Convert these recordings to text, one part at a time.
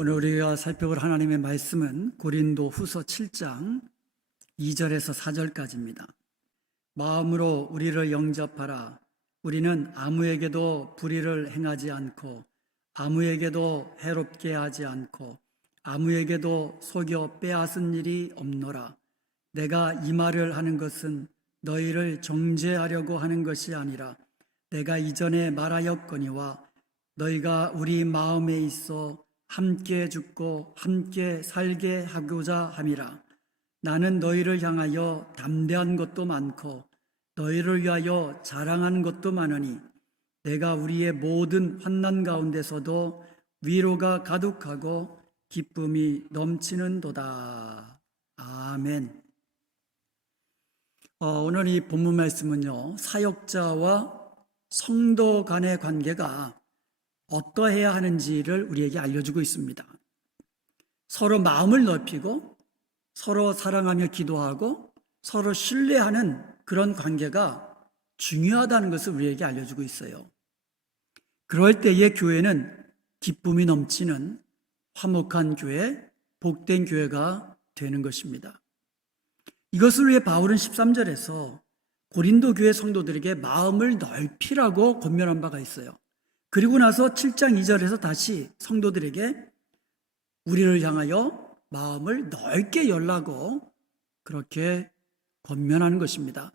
오늘 우리가 살펴볼 하나님의 말씀은 고린도 후서 7장 2절에서 4절까지입니다. 마음으로 우리를 영접하라. 우리는 아무에게도 불의를 행하지 않고 아무에게도 해롭게 하지 않고 아무에게도 속여 빼앗은 일이 없노라. 내가 이 말을 하는 것은 너희를 정죄하려고 하는 것이 아니라 내가 이전에 말하였거니와 너희가 우리 마음에 있어 함께 죽고 함께 살게 하고자 함이라. 나는 너희를 향하여 담대한 것도 많고 너희를 위하여 자랑한 것도 많으니 내가 우리의 모든 환난 가운데서도 위로가 가득하고 기쁨이 넘치는도다. 아멘. 오늘 이 본문 말씀은요, 사역자와 성도 간의 관계가 어떠해야 하는지를 우리에게 알려주고 있습니다. 서로 마음을 넓히고 서로 사랑하며 기도하고 서로 신뢰하는 그런 관계가 중요하다는 것을 우리에게 알려주고 있어요. 그럴 때의 교회는 기쁨이 넘치는 화목한 교회, 복된 교회가 되는 것입니다. 이것을 위해 바울은 13절에서 고린도 교회 성도들에게 마음을 넓히라고 권면한 바가 있어요. 그리고 나서 7장 2절에서 다시 성도들에게 우리를 향하여 마음을 넓게 열라고 그렇게 권면하는 것입니다.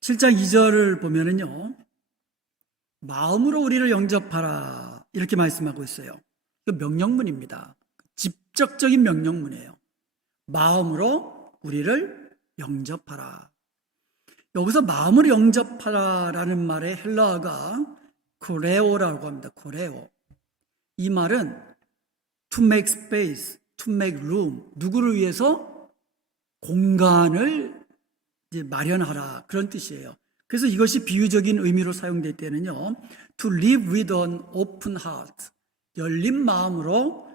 7장 2절을 보면은요, 마음으로 우리를 영접하라 이렇게 말씀하고 있어요. 이거 명령문입니다. 직접적인 명령문이에요. 마음으로 우리를 영접하라. 여기서 마음으로 영접하라라는 말의 헬라어가 코레오라고 합니다. 코레오. 이 말은 to make space, to make room. 누구를 위해서 공간을 이제 마련하라. 그런 뜻이에요. 그래서 이것이 비유적인 의미로 사용될 때는요, to live with an open heart. 열린 마음으로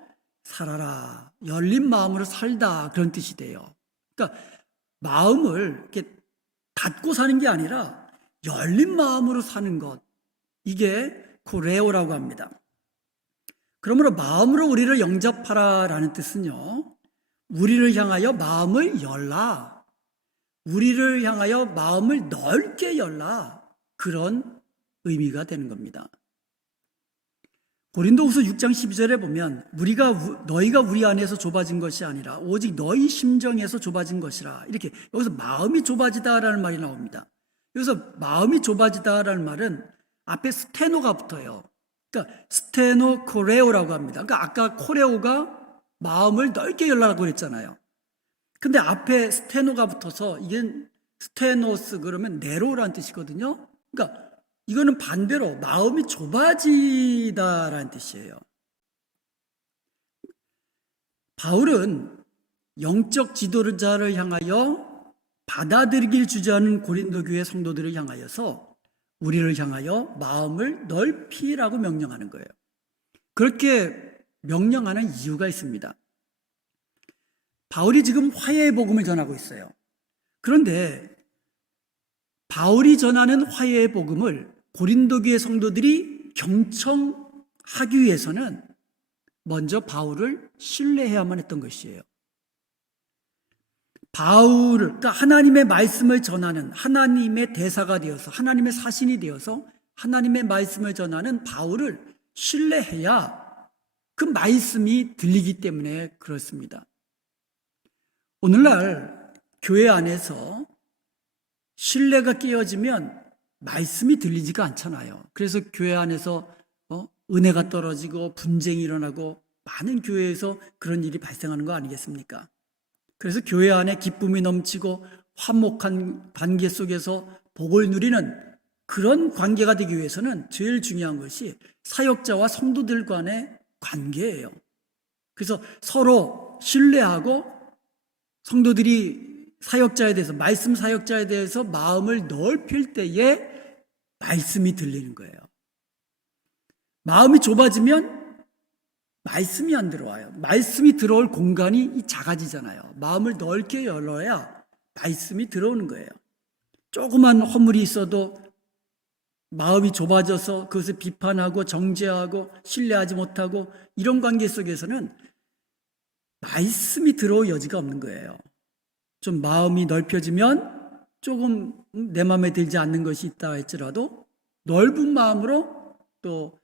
살아라. 열린 마음으로 살다. 그런 뜻이 돼요. 그러니까 마음을 이렇게 닫고 사는 게 아니라 열린 마음으로 사는 것. 이게 코레오라고 합니다. 그러므로 마음으로 우리를 영접하라라는 뜻은요, 우리를 향하여 마음을 열라. 우리를 향하여 마음을 넓게 열라. 그런 의미가 되는 겁니다. 고린도후서 6장 12절에 보면 너희가 우리 안에서 좁아진 것이 아니라 오직 너희 심정에서 좁아진 것이라. 이렇게 여기서 마음이 좁아지다라는 말이 나옵니다. 여기서 마음이 좁아지다라는 말은 앞에 스테노가 붙어요. 그러니까 스테노 코레오라고 합니다. 그러니까 아까 코레오가 마음을 넓게 열라고 그랬잖아요. 근데 앞에 스테노가 붙어서 이게 스테노스 그러면 네로라는 뜻이거든요. 그러니까 이거는 반대로 마음이 좁아지다라는 뜻이에요. 바울은 영적 지도자를 향하여 받아들이길 주저하는 고린도 교회 성도들을 향하여서 우리를 향하여 마음을 넓히라고 명령하는 거예요. 그렇게 명령하는 이유가 있습니다. 바울이 지금 화해의 복음을 전하고 있어요. 그런데 바울이 전하는 화해의 복음을 고린도 교회 성도들이 경청하기 위해서는 먼저 바울을 신뢰해야만 했던 것이에요. 바울을, 그러니까 하나님의 말씀을 전하는 하나님의 대사가 되어서 하나님의 사신이 되어서 하나님의 말씀을 전하는 바울을 신뢰해야 그 말씀이 들리기 때문에 그렇습니다. 오늘날 교회 안에서 신뢰가 깨어지면 말씀이 들리지가 않잖아요. 그래서 교회 안에서 은혜가 떨어지고 분쟁이 일어나고 많은 교회에서 그런 일이 발생하는 거 아니겠습니까? 그래서 교회 안에 기쁨이 넘치고 화목한 관계 속에서 복을 누리는 그런 관계가 되기 위해서는 제일 중요한 것이 사역자와 성도들 간의 관계예요. 그래서 서로 신뢰하고 성도들이 사역자에 대해서, 말씀 사역자에 대해서 마음을 넓힐 때에 말씀이 들리는 거예요. 마음이 좁아지면 말씀이 안 들어와요. 말씀이 들어올 공간이 작아지잖아요. 마음을 넓게 열어야 말씀이 들어오는 거예요. 조그만 허물이 있어도 마음이 좁아져서 그것을 비판하고 정죄하고 신뢰하지 못하고 이런 관계 속에서는 말씀이 들어올 여지가 없는 거예요. 좀 마음이 넓혀지면 조금 내 마음에 들지 않는 것이 있다 할지라도 넓은 마음으로 또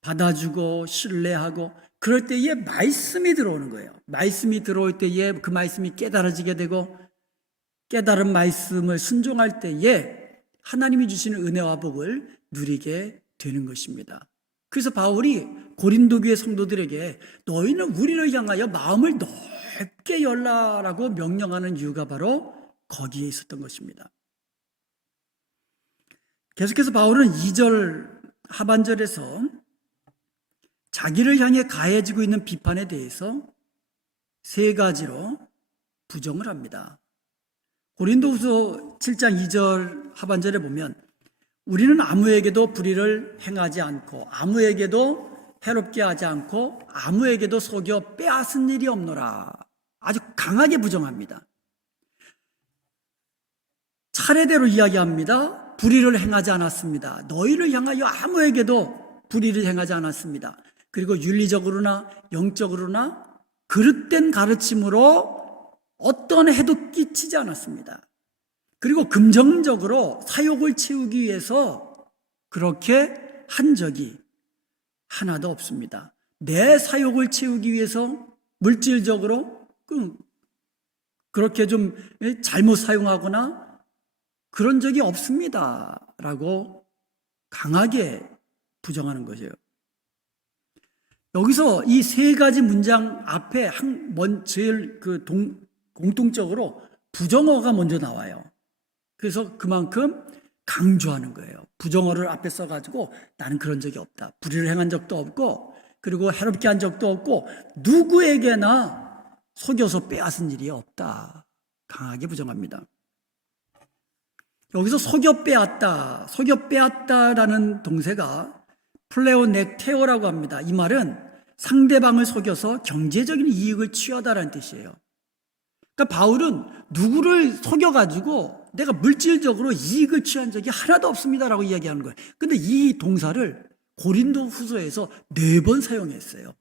받아주고 신뢰하고 그럴 때에 말씀이 들어오는 거예요. 말씀이 들어올 때에 그 말씀이 깨달아지게 되고 깨달은 말씀을 순종할 때에 하나님이 주시는 은혜와 복을 누리게 되는 것입니다. 그래서 바울이 고린도 교회 성도들에게 너희는 우리를 향하여 마음을 넓게 열라라고 명령하는 이유가 바로 거기에 있었던 것입니다. 계속해서 바울은 2절 하반절에서 자기를 향해 가해지고 있는 비판에 대해서 3가지로 부정을 합니다. 고린도후서 7장 2절 하반절에 보면 우리는 아무에게도 불의를 행하지 않고 아무에게도 해롭게 하지 않고 아무에게도 속여 빼앗은 일이 없노라. 아주 강하게 부정합니다. 차례대로 이야기합니다. 불의를 행하지 않았습니다. 너희를 향하여 아무에게도 불의를 행하지 않았습니다. 그리고 윤리적으로나 영적으로나 그릇된 가르침으로 어떤 해도 끼치지 않았습니다. 그리고 금전적으로 사욕을 채우기 위해서 그렇게 한 적이 하나도 없습니다. 내 사욕을 채우기 위해서 물질적으로 그렇게 좀 잘못 사용하거나 그런 적이 없습니다. 라고 강하게 부정하는 것이에요. 여기서 이 3가지 문장 앞에 제일 공통적으로 부정어가 먼저 나와요. 그래서 그만큼 강조하는 거예요. 부정어를 앞에 써가지고 나는 그런 적이 없다. 불의를 행한 적도 없고 그리고 해롭게 한 적도 없고 누구에게나 속여서 빼앗은 일이 없다. 강하게 부정합니다. 여기서 속여 빼앗다라는 동사가 플레오넥테오라고 합니다. 이 말은 상대방을 속여서 경제적인 이익을 취하다라는 뜻이에요. 그러니까 바울은 누구를 속여가지고 내가 물질적으로 이익을 취한 적이 하나도 없습니다라고 이야기하는 거예요. 근데 이 동사를 고린도 후서에서 4번 사용했어요.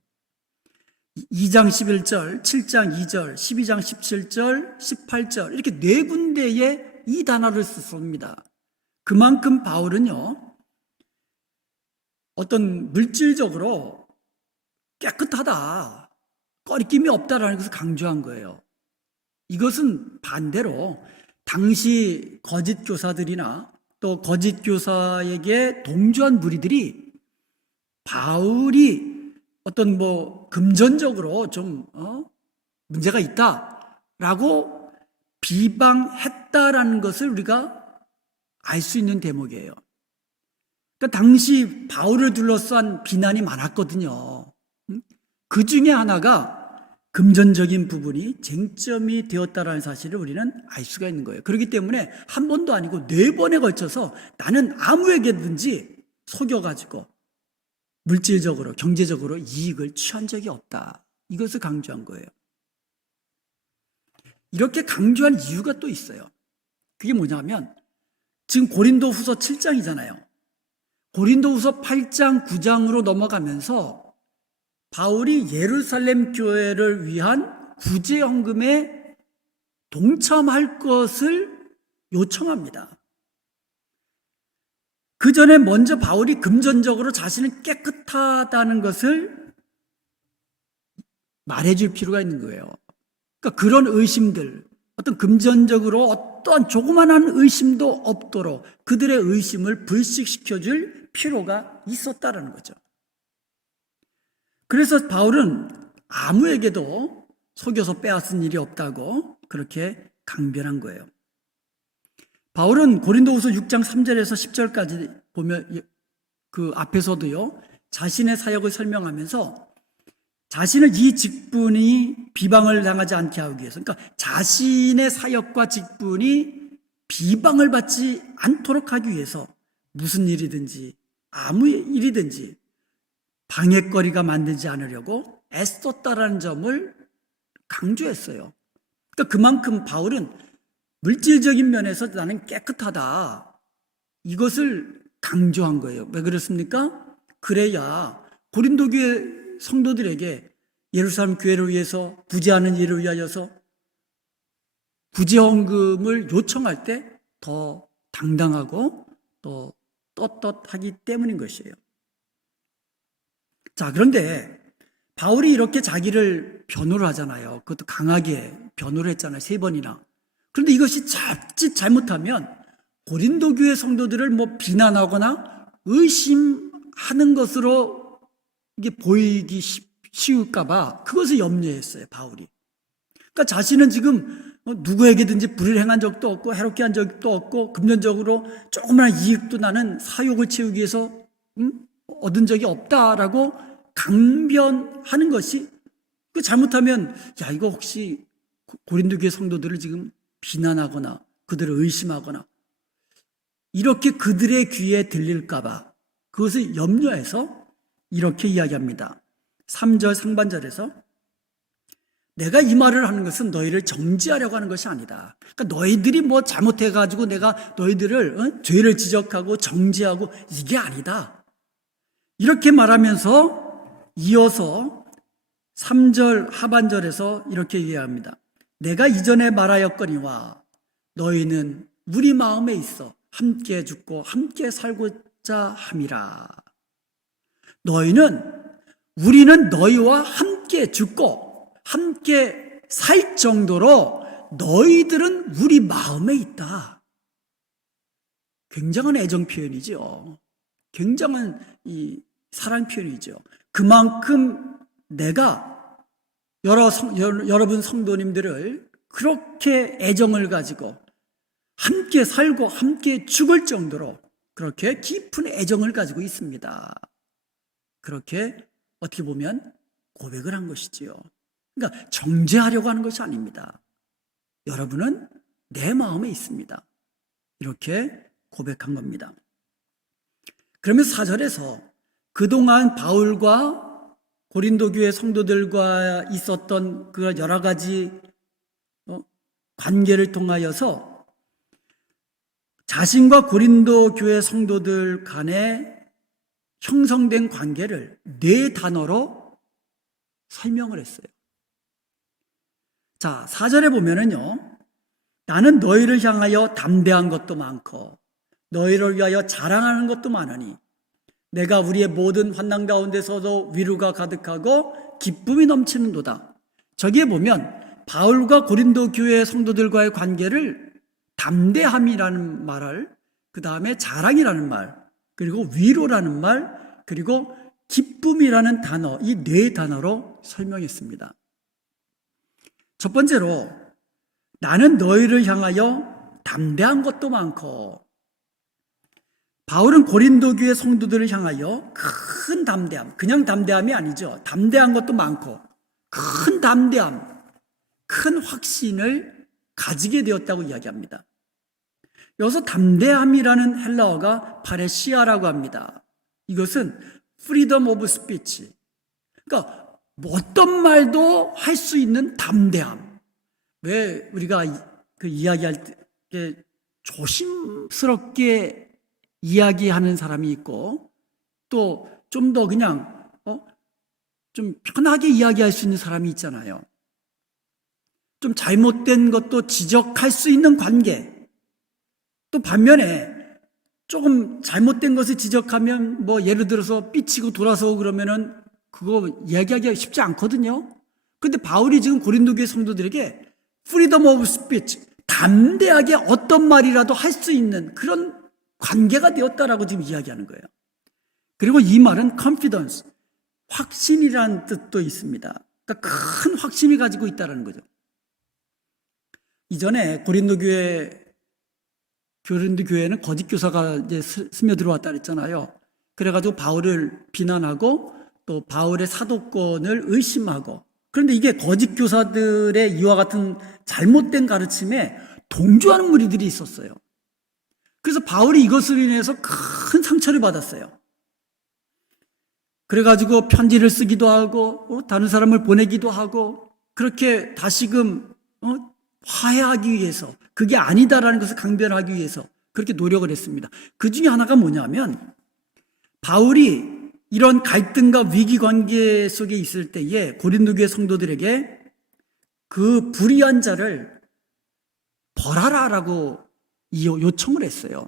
2장 11절, 7장 2절, 12장 17절, 18절 이렇게 4군데에 이 단어를 씁니다. 그만큼 바울은요 어떤 물질적으로 깨끗하다, 꺼리낌이 없다라는 것을 강조한 거예요. 이것은 반대로 당시 거짓 교사들이나 또 거짓 교사에게 동조한 무리들이 바울이 어떤 금전적으로 좀 문제가 있다라고 비방했다라는 것을 우리가 알 수 있는 대목이에요. 그러니까 당시 바울을 둘러싼 비난이 많았거든요. 그 중에 하나가 금전적인 부분이 쟁점이 되었다라는 사실을 우리는 알 수가 있는 거예요. 그렇기 때문에 한 번도 아니고 4번에 걸쳐서 나는 아무에게든지 속여가지고 물질적으로 경제적으로 이익을 취한 적이 없다. 이것을 강조한 거예요. 이렇게 강조한 이유가 또 있어요. 그게 뭐냐면 지금 고린도 후서 7장이잖아요. 고린도 후서 8장 9장으로 넘어가면서 바울이 예루살렘 교회를 위한 구제헌금에 동참할 것을 요청합니다. 그 전에 먼저 바울이 금전적으로 자신은 깨끗하다는 것을 말해줄 필요가 있는 거예요. 그러니까 그런 의심들, 어떤 금전적으로 어떠한 조그만한 의심도 없도록 그들의 의심을 불식시켜줄 필요가 있었다라는 거죠. 그래서 바울은 아무에게도 속여서 빼앗은 일이 없다고 그렇게 강변한 거예요. 바울은 고린도후서 6장 3절에서 10절까지 보면 그 앞에서도요, 자신의 사역을 설명하면서 자신을 이 직분이 비방을 당하지 않게 하기 위해서, 그러니까 자신의 사역과 직분이 비방을 받지 않도록 하기 위해서 무슨 일이든지 아무 일이든지 방해거리가 만들지 않으려고 애썼다라는 점을 강조했어요. 그러니까 그만큼 바울은 물질적인 면에서 나는 깨끗하다, 이것을 강조한 거예요. 왜 그렇습니까? 그래야 고린도 교회 성도들에게 예루살렘 교회를 위해서 부재하는 일을 위하여서 구제헌금을 요청할 때 더 당당하고 또 떳떳하기 때문인 것이에요. 자, 그런데 바울이 이렇게 자기를 변호를 하잖아요. 그것도 강하게 변호를 했잖아요. 3번이나. 그런데 이것이 자칫 잘못하면 고린도 교회 성도들을 비난하거나 의심하는 것으로 이게 보이기 쉬울까봐 그것을 염려했어요, 바울이. 그러니까 자신은 지금 누구에게든지 불의를 행한 적도 없고 해롭게 한 적도 없고 금전적으로 조그마한 이익도 나는 사욕을 채우기 위해서 얻은 적이 없다라고 강변하는 것이, 그 잘못하면 야, 이거 혹시 고린도 교회 성도들을 지금 비난하거나 그들을 의심하거나 이렇게 그들의 귀에 들릴까봐 그것을 염려해서 이렇게 이야기합니다. 3절 상반절에서 내가 이 말을 하는 것은 너희를 정죄하려고 하는 것이 아니다. 그러니까 너희들이 잘못해가지고 내가 너희들을 죄를 지적하고 정죄하고 이게 아니다. 이렇게 말하면서 이어서 3절 하반절에서 이렇게 이야기합니다. 내가 이전에 말하였거니와 너희는 우리 마음에 있어 함께 죽고 함께 살고자 함이라. 우리는 너희와 함께 죽고 함께 살 정도로 너희들은 우리 마음에 있다. 굉장한 애정 표현이죠. 굉장한 이 사랑 표현이죠. 그만큼 내가 여러분 성도님들을 그렇게 애정을 가지고 함께 살고 함께 죽을 정도로 그렇게 깊은 애정을 가지고 있습니다. 그렇게 어떻게 보면 고백을 한 것이지요. 그러니까 정죄하려고 하는 것이 아닙니다. 여러분은 내 마음에 있습니다. 이렇게 고백한 겁니다. 그러면 4절에서 그동안 바울과 고린도 교회 성도들과 있었던 그 여러 가지 관계를 통하여서 자신과 고린도 교회 성도들 간에 형성된 관계를 4단어로 설명을 했어요. 자, 4절에 보면은요, 나는 너희를 향하여 담대한 것도 많고 너희를 위하여 자랑하는 것도 많으니 내가 우리의 모든 환난 가운데서도 위로가 가득하고 기쁨이 넘치는도다. 저기에 보면 바울과 고린도 교회 성도들과의 관계를 담대함이라는 말을, 그 다음에 자랑이라는 말, 그리고 위로라는 말, 그리고 기쁨이라는 단어, 이 4단어로 설명했습니다. 첫 번째로 나는 너희를 향하여 담대한 것도 많고, 바울은 고린도 교회 성도들을 향하여 큰 담대함, 그냥 담대함이 아니죠. 담대한 것도 많고 큰 담대함, 큰 확신을 가지게 되었다고 이야기합니다. 여기서 담대함이라는 헬라어가 파레시아라고 합니다. 이것은 freedom of speech, 그러니까 어떤 말도 할 수 있는 담대함. 왜 우리가 그 이야기할 때 조심스럽게 이야기하는 사람이 있고 또 좀 더 그냥 좀 편하게 이야기할 수 있는 사람이 있잖아요. 좀 잘못된 것도 지적할 수 있는 관계. 또 반면에 조금 잘못된 것을 지적하면 예를 들어서 삐치고 돌아서고 그러면은 그거 이야기하기가 쉽지 않거든요. 그런데 바울이 지금 고린도 교회 성도들에게 freedom of speech, 담대하게 어떤 말이라도 할 수 있는 그런 관계가 되었다라고 지금 이야기하는 거예요. 그리고 이 말은 confidence, 확신이라는 뜻도 있습니다. 그러니까 큰 확신을 가지고 있다는 거죠. 이전에 고린도 교회는 거짓 교사가 이제 스며들어왔다 그랬잖아요. 그래가지고 바울을 비난하고 또 바울의 사도권을 의심하고, 그런데 이게 거짓 교사들의 이와 같은 잘못된 가르침에 동조하는 무리들이 있었어요. 그래서 바울이 이것으로 인해서 큰 상처를 받았어요. 그래가지고 편지를 쓰기도 하고 다른 사람을 보내기도 하고 그렇게 다시금 화해하기 위해서, 그게 아니다라는 것을 강변하기 위해서 그렇게 노력을 했습니다. 그 중에 하나가 뭐냐면 바울이 이런 갈등과 위기 관계 속에 있을 때에 고린도 교회 성도들에게 그 불의한 자를 벌하라라고 요청을 했어요.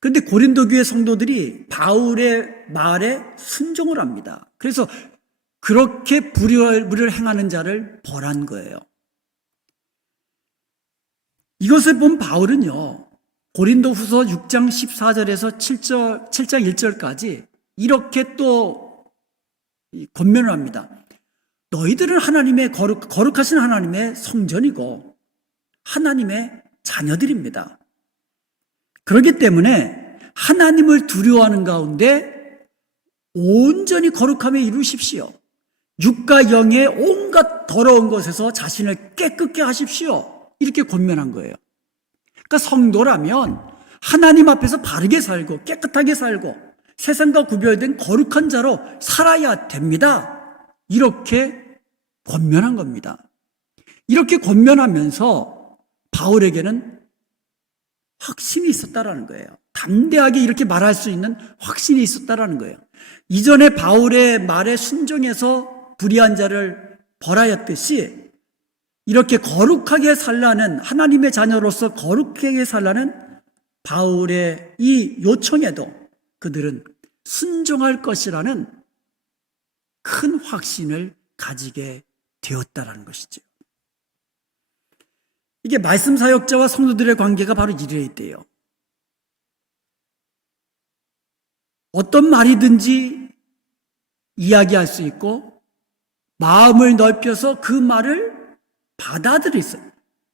그런데 고린도 교회 성도들이 바울의 말에 순종을 합니다. 그래서 그렇게 불의를 행하는 자를 벌한 거예요. 이것을 본 바울은요, 고린도 후서 6장 14절에서 7장 1절까지 이렇게 또 권면을 합니다. 너희들은 하나님의 거룩하신 하나님의 성전이고 하나님의 자녀들입니다. 그렇기 때문에 하나님을 두려워하는 가운데 온전히 거룩함에 이루십시오. 육과 영의 온갖 더러운 것에서 자신을 깨끗게 하십시오. 이렇게 권면한 거예요. 그러니까 성도라면 하나님 앞에서 바르게 살고 깨끗하게 살고 세상과 구별된 거룩한 자로 살아야 됩니다. 이렇게 권면한 겁니다. 이렇게 권면하면서 바울에게는 확신이 있었다라는 거예요. 담대하게 이렇게 말할 수 있는 확신이 있었다라는 거예요. 이전에 바울의 말에 순종해서 불의한 자를 벌하였듯이 이렇게 거룩하게 살라는 하나님의 자녀로서 거룩하게 살라는 바울의 이 요청에도 그들은 순종할 것이라는 큰 확신을 가지게 되었다라는 것이죠. 이게 말씀 사역자와 성도들의 관계가 바로 이래 있대요. 어떤 말이든지 이야기할 수 있고 마음을 넓혀서 그 말을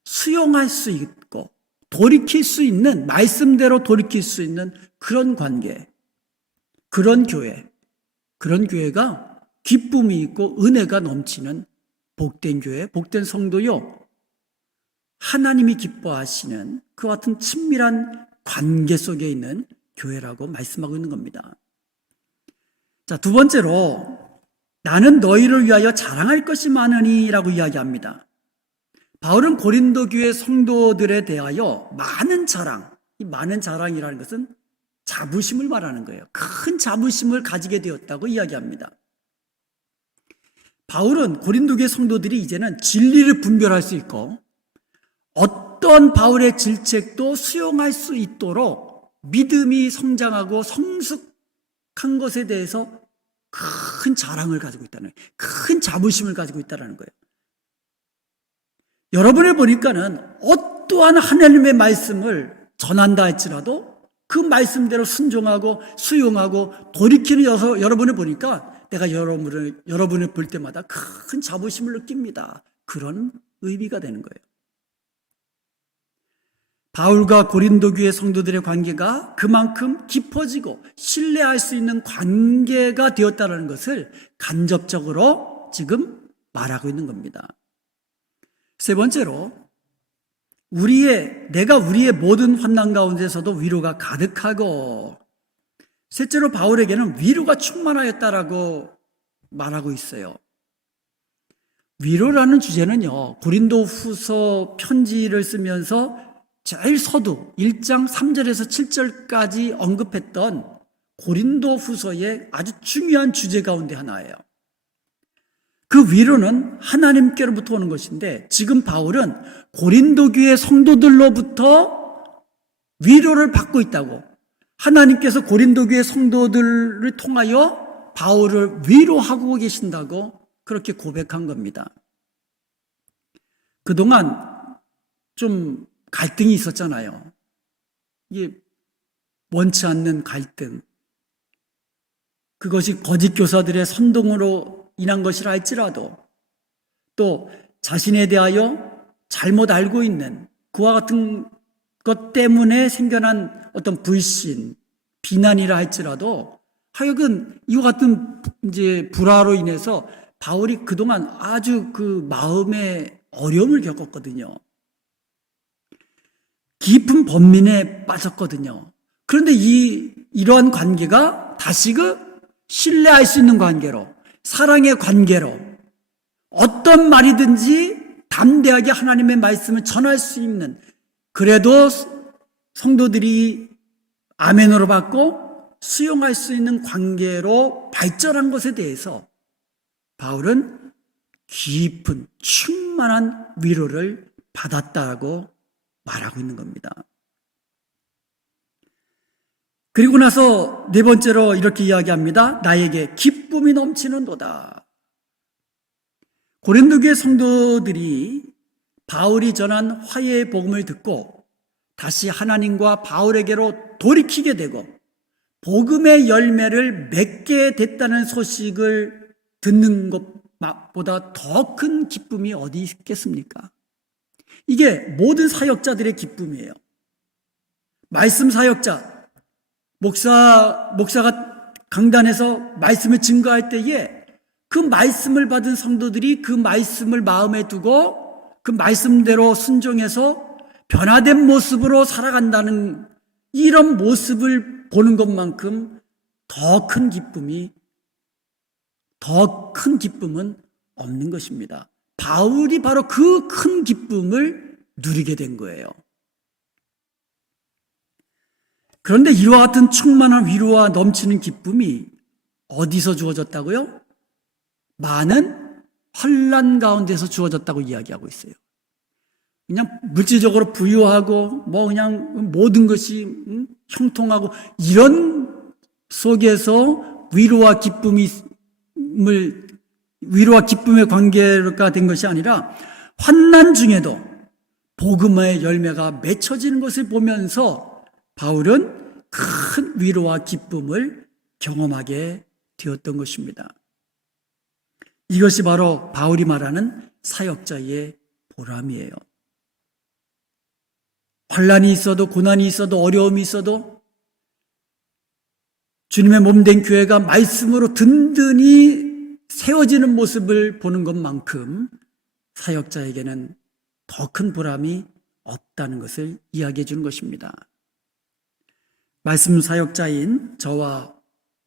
수용할 수 있고 돌이킬 수 있는, 말씀대로 돌이킬 수 있는 그런 관계, 그런 교회가 기쁨이 있고 은혜가 넘치는 복된 교회, 복된 성도요, 하나님이 기뻐하시는 그와 같은 친밀한 관계 속에 있는 교회라고 말씀하고 있는 겁니다. 자, 두 번째로 나는 너희를 위하여 자랑할 것이 많으니 라고 이야기합니다. 바울은 고린도 교회 성도들에 대하여 많은 자랑, 이 많은 자랑이라는 것은 자부심을 말하는 거예요. 큰 자부심을 가지게 되었다고 이야기합니다. 바울은 고린도 교회 성도들이 이제는 진리를 분별할 수 있고 어떤 바울의 질책도 수용할 수 있도록 믿음이 성장하고 성숙한 것에 대해서 큰 자랑을 가지고 있다는 거예요. 큰 자부심을 가지고 있다는 거예요. 여러분을 보니까는 어떠한 하나님의 말씀을 전한다 할지라도 그 말씀대로 순종하고 수용하고 돌이키는 여러분을 보니까 내가 여러분을 볼 때마다 큰 자부심을 느낍니다. 그런 의미가 되는 거예요. 바울과 고린도 교회 성도들의 관계가 그만큼 깊어지고 신뢰할 수 있는 관계가 되었다는 것을 간접적으로 지금 말하고 있는 겁니다. 세 번째로 내가 우리의 모든 환난 가운데서도 위로가 가득하고, 셋째로 바울에게는 위로가 충만하였다라고 말하고 있어요. 위로라는 주제는요, 고린도 후서 편지를 쓰면서 제일 서두 1장 3절에서 7절까지 언급했던 고린도 후서의 아주 중요한 주제 가운데 하나예요. 그 위로는 하나님께로부터 오는 것인데 지금 바울은 고린도 교회 성도들로부터 위로를 받고 있다고, 하나님께서 고린도 교회 성도들을 통하여 바울을 위로하고 계신다고 그렇게 고백한 겁니다. 그동안 좀 갈등이 있었잖아요. 이게 원치 않는 갈등. 그것이 거짓 교사들의 선동으로 인한 것이라 할지라도 또 자신에 대하여 잘못 알고 있는 그와 같은 것 때문에 생겨난 어떤 불신, 비난이라 할지라도 하여간 이와 같은 이제 불화로 인해서 바울이 그동안 아주 그 마음의 어려움을 겪었거든요. 깊은 번민에 빠졌거든요. 그런데 이러한 관계가 다시금 신뢰할 수 있는 관계로, 사랑의 관계로, 어떤 말이든지 담대하게 하나님의 말씀을 전할 수 있는, 그래도 성도들이 아멘으로 받고 수용할 수 있는 관계로 발전한 것에 대해서 바울은 깊은 충만한 위로를 받았다고 말하고 있는 겁니다. 그리고 나서 네 번째로 이렇게 이야기합니다. 나에게 기쁨이 넘치는도다. 고린도 교회 성도들이 바울이 전한 화해의 복음을 듣고 다시 하나님과 바울에게로 돌이키게 되고 복음의 열매를 맺게 됐다는 소식을 듣는 것보다 더 큰 기쁨이 어디 있겠습니까? 이게 모든 사역자들의 기쁨이에요. 말씀 사역자, 목사가 강단에서 말씀을 증거할 때에 그 말씀을 받은 성도들이 그 말씀을 마음에 두고 그 말씀대로 순종해서 변화된 모습으로 살아간다는 이런 모습을 보는 것만큼 더 큰 기쁨은 없는 것입니다. 바울이 바로 그 큰 기쁨을 누리게 된 거예요. 그런데 이와 같은 충만한 위로와 넘치는 기쁨이 어디서 주어졌다고요? 많은 환난 가운데서 주어졌다고 이야기하고 있어요. 그냥 물질적으로 부유하고 그냥 모든 것이 형통하고 이런 속에서 위로와 기쁨의 관계가 된 것이 아니라 환난 중에도 복음의 열매가 맺혀지는 것을 보면서 바울은 큰 위로와 기쁨을 경험하게 되었던 것입니다. 이것이 바로 바울이 말하는 사역자의 보람이에요. 환난이 있어도 고난이 있어도 어려움이 있어도 주님의 몸된 교회가 말씀으로 든든히 세워지는 모습을 보는 것만큼 사역자에게는 더 큰 보람이 없다는 것을 이야기해 주는 것입니다. 말씀 사역자인 저와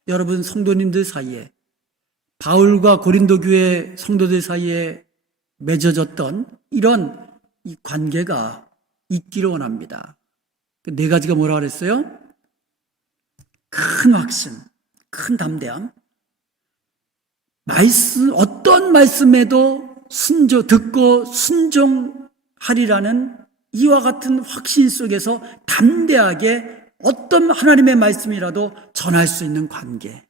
여러분 성도님들 사이에 바울과 고린도 교회 성도들 사이에 맺어졌던 이런 이 관계가 있기를 원합니다. 네 가지가 뭐라 그랬어요? 큰 확신, 큰 담대함, 어떤 말씀에도 듣고 순종하리라는 이와 같은 확신 속에서 담대하게 어떤 하나님의 말씀이라도 전할 수 있는 관계.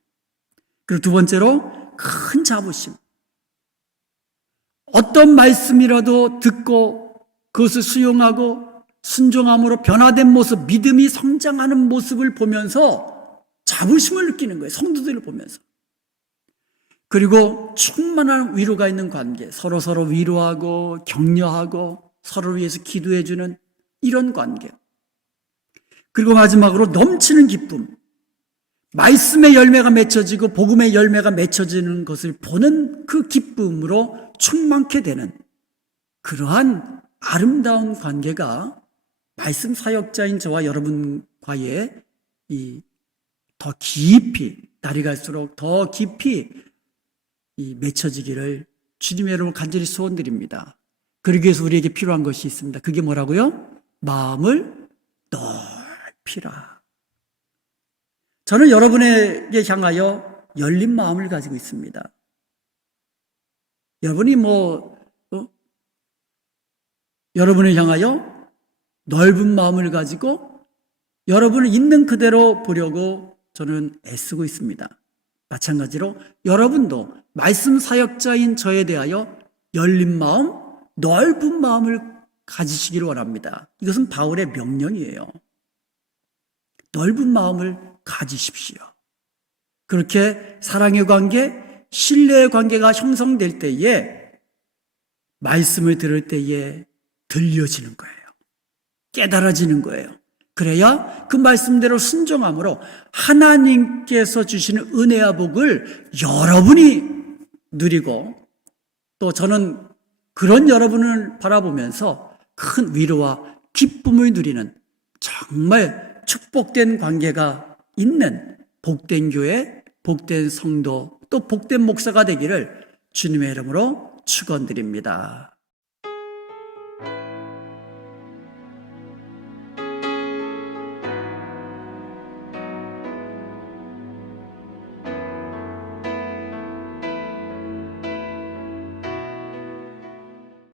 그리고 두 번째로 큰 자부심. 어떤 말씀이라도 듣고 그것을 수용하고 순종함으로 변화된 모습, 믿음이 성장하는 모습을 보면서 자부심을 느끼는 거예요. 성도들을 보면서. 그리고 충만한 위로가 있는 관계, 서로 위로하고 격려하고 서로를 위해서 기도해주는 이런 관계. 그리고 마지막으로 넘치는 기쁨. 말씀의 열매가 맺혀지고 복음의 열매가 맺혀지는 것을 보는 그 기쁨으로 충만케 되는 그러한 아름다운 관계가 말씀 사역자인 저와 여러분과의 더 깊이, 날이 갈수록 더 깊이 맺혀지기를 주님의 이름으로 간절히 소원드립니다. 그러기 위해서 우리에게 필요한 것이 있습니다. 그게 뭐라고요? 마음을 넓히라. 저는 여러분에게 향하여 열린 마음을 가지고 있습니다. 여러분이 여러분을 향하여 넓은 마음을 가지고 여러분을 있는 그대로 보려고 저는 애쓰고 있습니다. 마찬가지로 여러분도 말씀 사역자인 저에 대하여 열린 마음, 넓은 마음을 가지시기를 원합니다. 이것은 바울의 명령이에요. 넓은 마음을 가지십시오. 그렇게 사랑의 관계, 신뢰의 관계가 형성될 때에 말씀을 들을 때에 들려지는 거예요. 깨달아지는 거예요. 그래야 그 말씀대로 순종함으로 하나님께서 주시는 은혜와 복을 여러분이 누리고 또 저는 그런 여러분을 바라보면서 큰 위로와 기쁨을 누리는 정말 축복된 관계가 있는 복된 교회, 복된 성도, 또 복된 목사가 되기를 주님의 이름으로 축원드립니다.